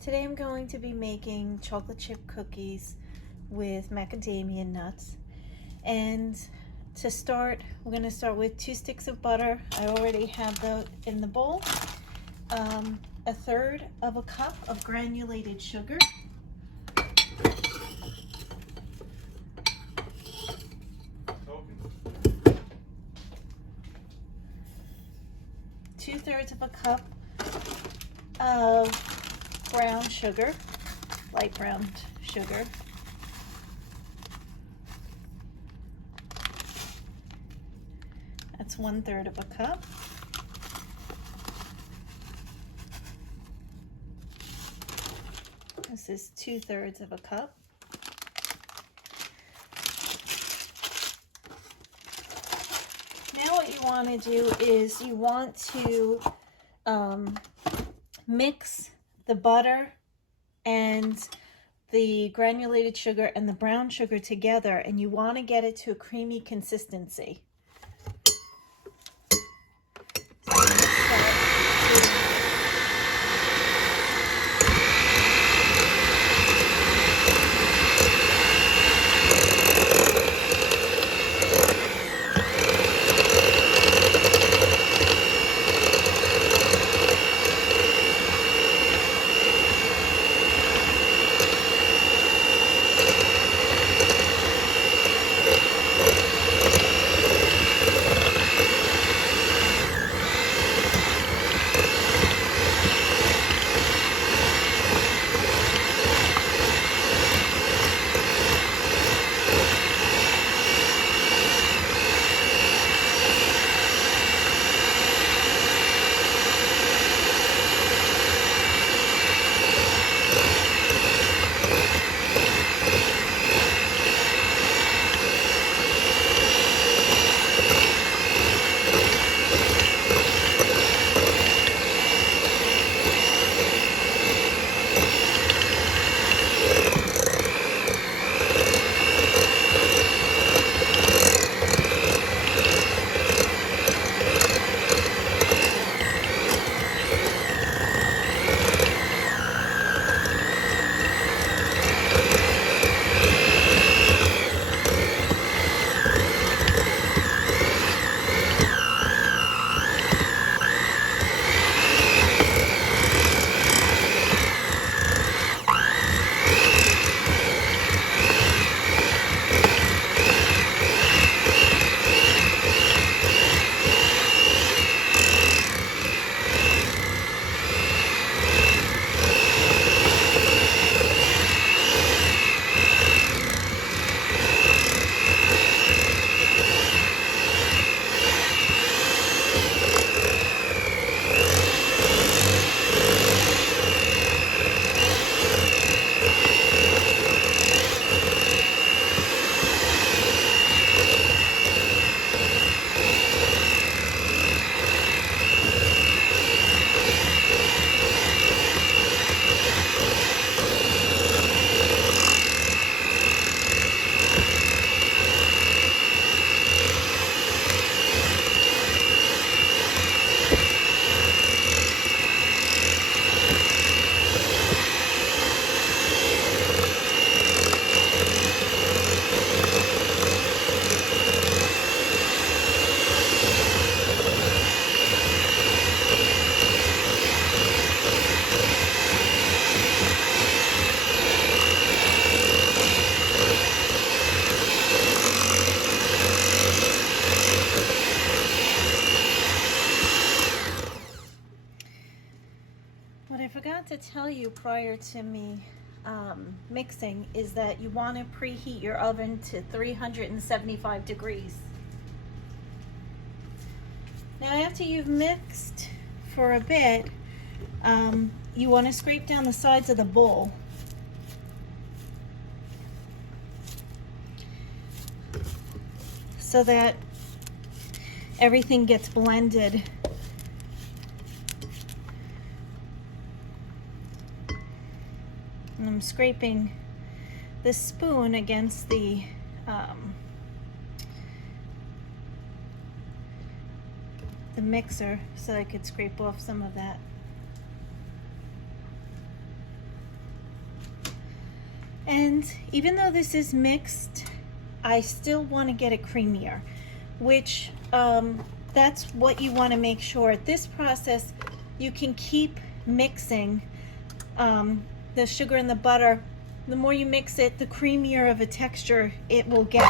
Today I'm going to be making chocolate chip cookies with macadamia nuts. And to start, we're going to start with 2 sticks of butter. I already have those in the bowl. A third of a cup of granulated sugar. Two-thirds of a cup of brown sugar, light brown sugar. That's 1/3 of a cup. This is 2/3 of a cup. Now what you want to do is you want to mix the butter and the granulated sugar and the brown sugar together, and you want to get it to a creamy consistency. What I forgot to tell you prior to me mixing is that you want to preheat your oven to 375 degrees. Now after you've mixed for a bit, you want to scrape down the sides of the bowl. So that everything gets blended. And I'm scraping this spoon against the mixer so I could scrape off some of that. And even though this is mixed, I still want to get it creamier, which that's what you want to make sure. At this process, you can keep mixing the sugar and the butter. The more you mix it, the creamier of a texture it will get.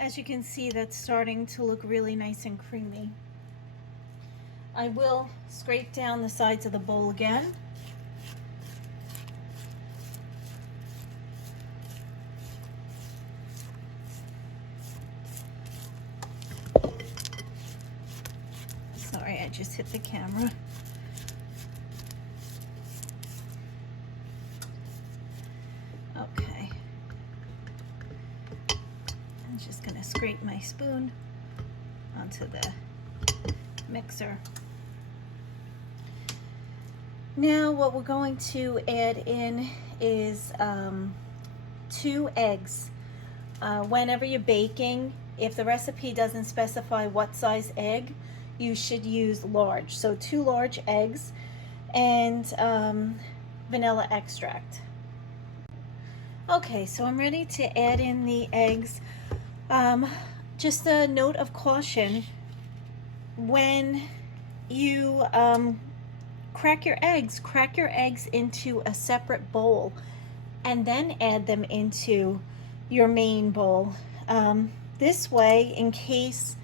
As you can see, that's starting to look really nice and creamy. I will scrape down the sides of the bowl again. Sorry, I just hit the camera. Okay. I'm just going to scrape my spoon onto the mixer. Now what we're going to add in is 2 eggs. Whenever you're baking, if the recipe doesn't specify what size egg, you should use large. So 2 large eggs and vanilla extract. Okay, so I'm ready to add in the eggs. Just a note of caution, when you crack your eggs into a separate bowl and then add them into your main bowl. This way, in case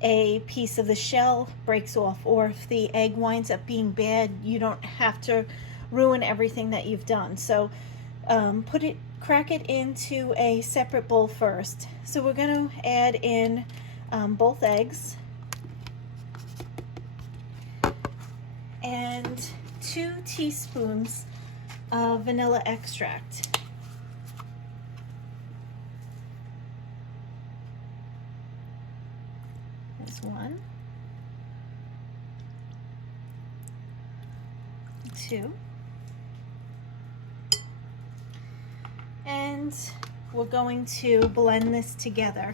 a piece of the shell breaks off or if the egg winds up being bad, you don't have to ruin everything that you've done. So crack it into a separate bowl first. So we're going to add in both eggs and 2 teaspoons of vanilla extract. There's 1, 2. And we're going to blend this together.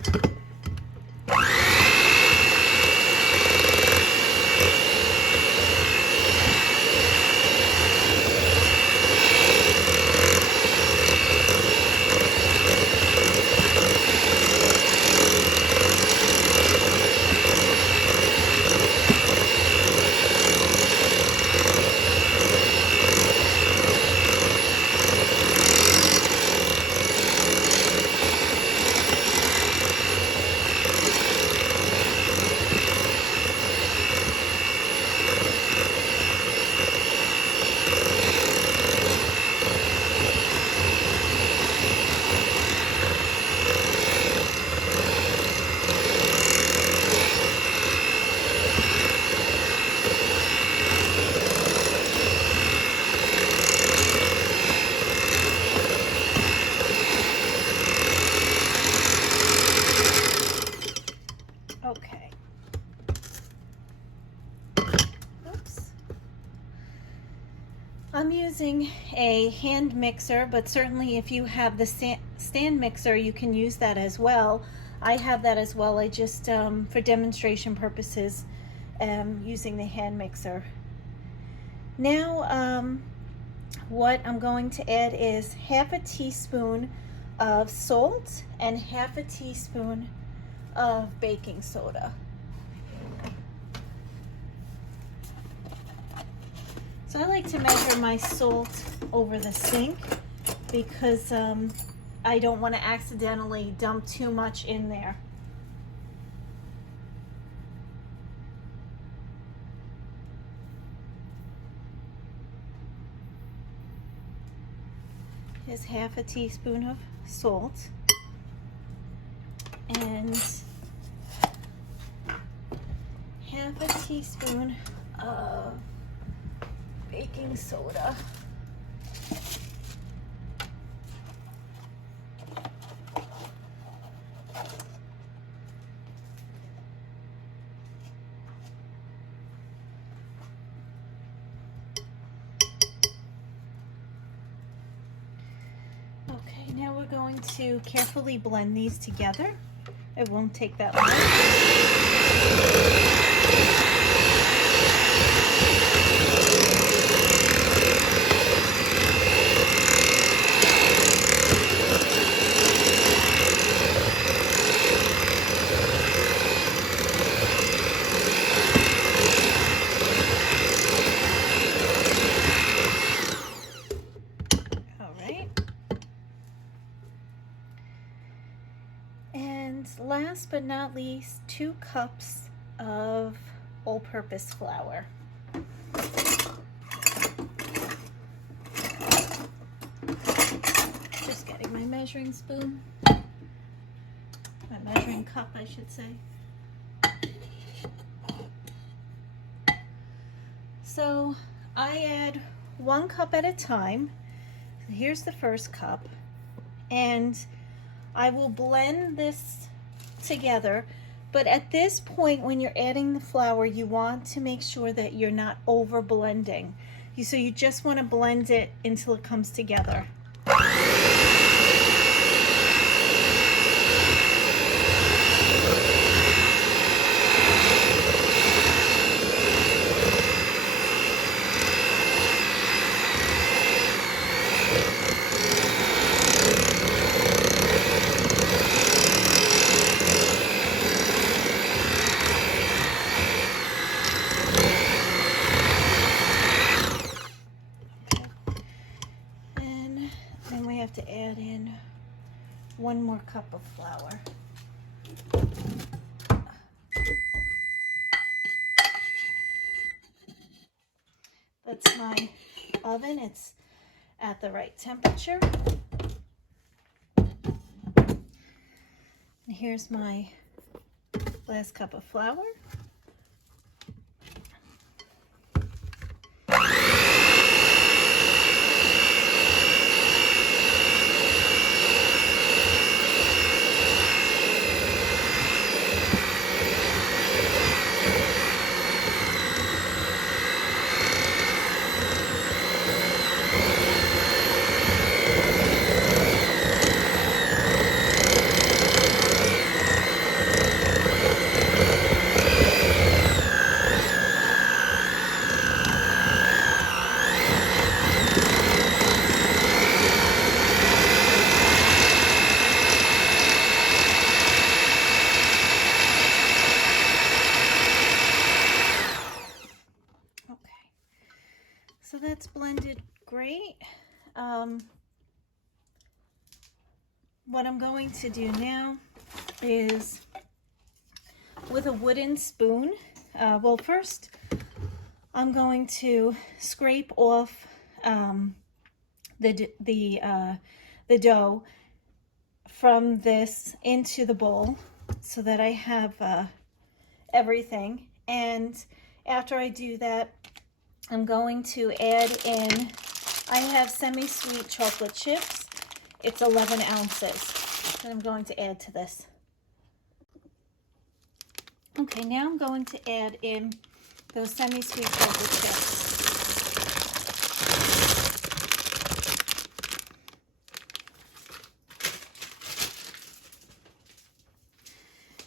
Okay. Oops. I'm using a hand mixer, but certainly if you have the stand mixer, you can use that as well. I have that as well. I just, for demonstration purposes, am using the hand mixer. Now, what I'm going to add is half a teaspoon of salt and half a teaspoon of baking soda. So I like to measure my salt over the sink because I don't want to accidentally dump too much in there. Here's half a teaspoon of salt and half a teaspoon of baking soda. Okay, now we're going to carefully blend these together. It won't take that long. And last but not least, 2 cups of all-purpose flour. Just getting my measuring spoon, my measuring cup, I should say. So I add 1 cup at a time. So here's the first cup, and I will blend this together, but at this point when you're adding the flour, you want to make sure that you're not over blending. So you just want to blend it until it comes together. To add in 1 more cup of flour. That's my oven. It's at the right temperature. And here's my last cup of flour. So that's blended great. What I'm going to do now is with a wooden spoon, well, first I'm going to scrape off the dough from this into the bowl so that I have everything. And after I do that, I'm going to add in, I have semi-sweet chocolate chips. It's 11 ounces that I'm going to add to this. Okay, now I'm going to add in those semi-sweet chocolate chips.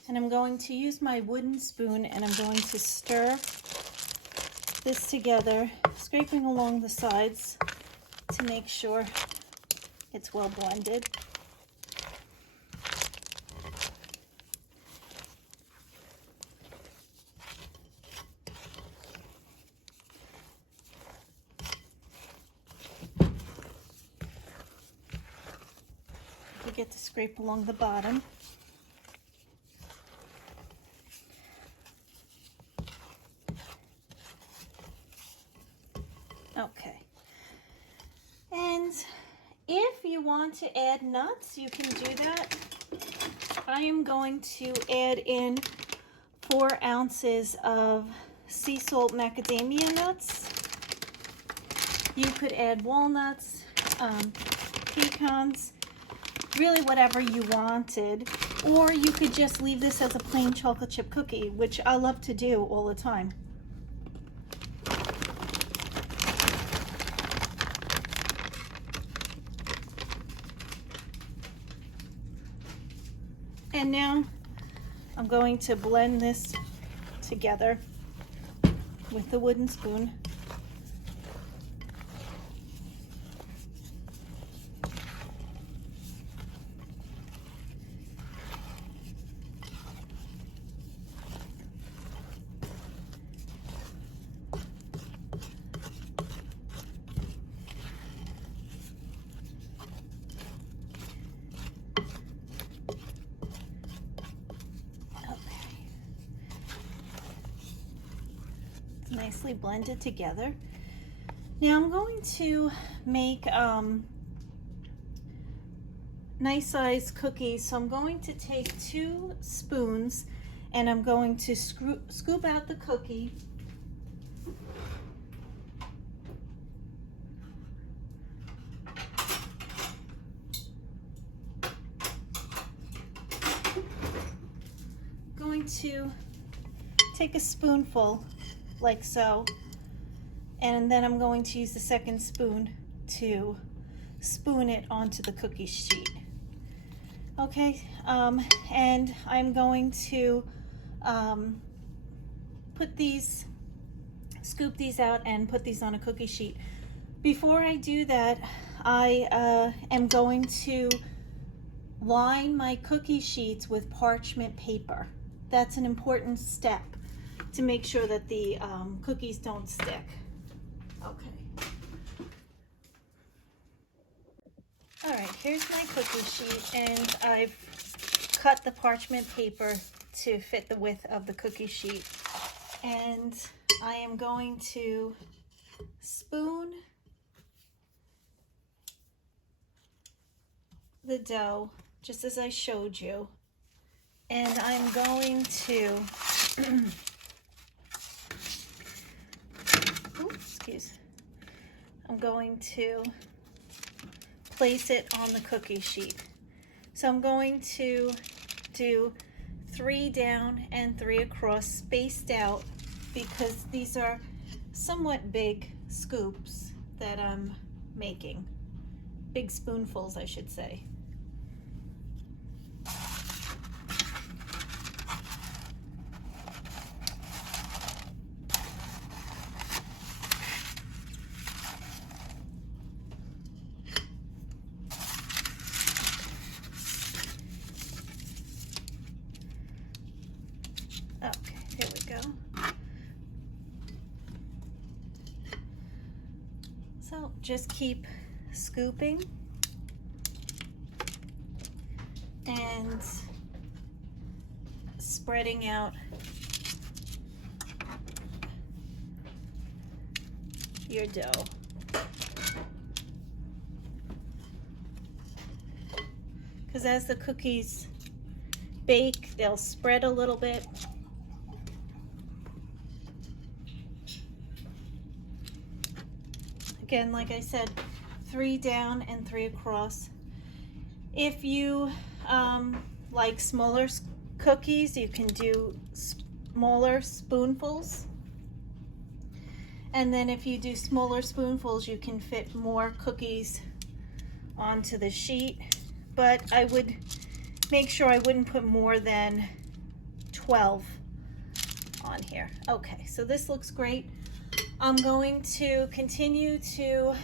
And I'm going to use my wooden spoon and I'm going to stir this together, scraping along the sides to make sure it's well blended. You get to scrape along the bottom. Okay. And if you want to add nuts, you can do that. I am going to add in 4 ounces of sea salt macadamia nuts. You could add walnuts, pecans, really whatever you wanted. Or you could just leave this as a plain chocolate chip cookie, which I love to do all the time. And now I'm going to blend this together with the wooden spoon. Nicely blended together. Now I'm going to make nice sized cookies. So I'm going to take 2 spoons and I'm going to scoop out the cookie. Going to take a spoonful like so, and then I'm going to use the second spoon to spoon it onto the cookie sheet. Okay, and I'm going to scoop these out and put these on a cookie sheet. Before I do that, I am going to line my cookie sheets with parchment paper. That's an important step to make sure that the cookies don't stick. Okay. All right, here's my cookie sheet, and I've cut the parchment paper to fit the width of the cookie sheet. And I am going to spoon the dough just as I showed you. And I'm going to I'm going to place it on the cookie sheet. So I'm going to do 3 down and 3 across, spaced out, because these are somewhat big scoops that I'm making. Big spoonfuls, I should say. Okay, here we go. So just keep scooping and spreading out your dough. Because as the cookies bake, they'll spread a little bit. Again, like I said, 3 down and 3 across. If you like smaller cookies, you can do smaller spoonfuls. And then if you do smaller spoonfuls, you can fit more cookies onto the sheet. But I would make sure I wouldn't put more than 12 on here. Okay, so this looks great. I'm going to continue to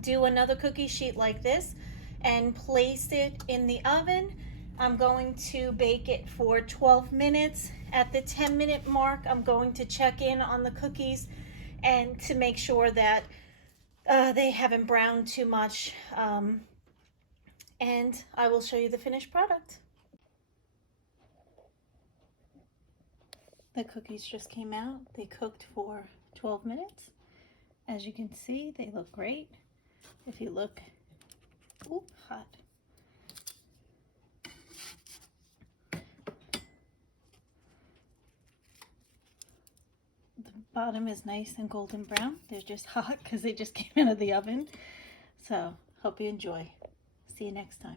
do another cookie sheet like this and place it in the oven. I'm going to bake it for 12 minutes. At the 10-minute mark, I'm going to check in on the cookies and to make sure that they haven't browned too much. And I will show you the finished product. The cookies just came out. They cooked for 12 minutes. As you can see, they look great. If you look, ooh, hot. The bottom is nice and golden brown. They're just hot because they just came out of the oven. So, hope you enjoy. See you next time.